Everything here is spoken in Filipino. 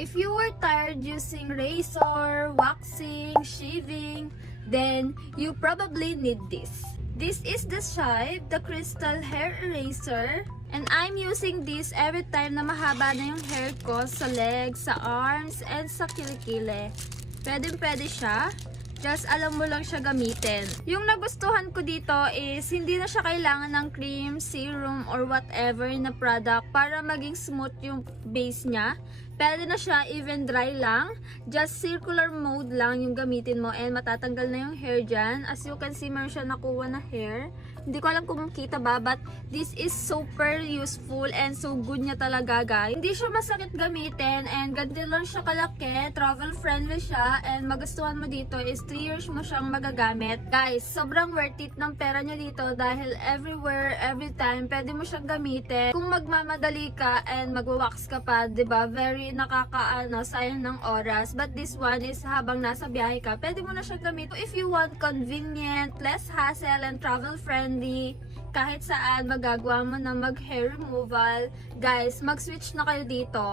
If you were tired using razor, waxing, shaving, then you probably need this. This is the Shive, the Crystal Hair Eraser. And I'm using this every time na mahaba na yung hair ko sa legs, sa arms, and sa kilikili. Pwede siya. Just alam mo lang siya gamitin. Yung nagustuhan ko dito is hindi na siya kailangan ng cream, serum, or whatever na product para maging smooth yung base niya. Pwede na siya even dry lang. Just circular mode lang yung gamitin mo and matatanggal na yung hair dyan. As you can see, meron siya nakuha na hair. Hindi ko alam kung kita ba, but this is super useful and so good niya talaga, guys. Hindi siya masakit gamitin and ganito lang siya kalaki. Travel friendly siya and magustuhan mo dito is 3 years mo siyang magagamit. Guys, sobrang worth it ng pera niya dito dahil everywhere, every time, pwede mo siyang gamitin. Kung magmamadali ka and magwawax ka pa, 'di ba? Very sayang ng oras. But this one is habang nasa biyahe ka, pwede mo na siyang gamitin. If you want convenient, less hassle, and travel friendly, kahit saan magagawa mo na mag hair removal, guys, mag-switch na kayo dito.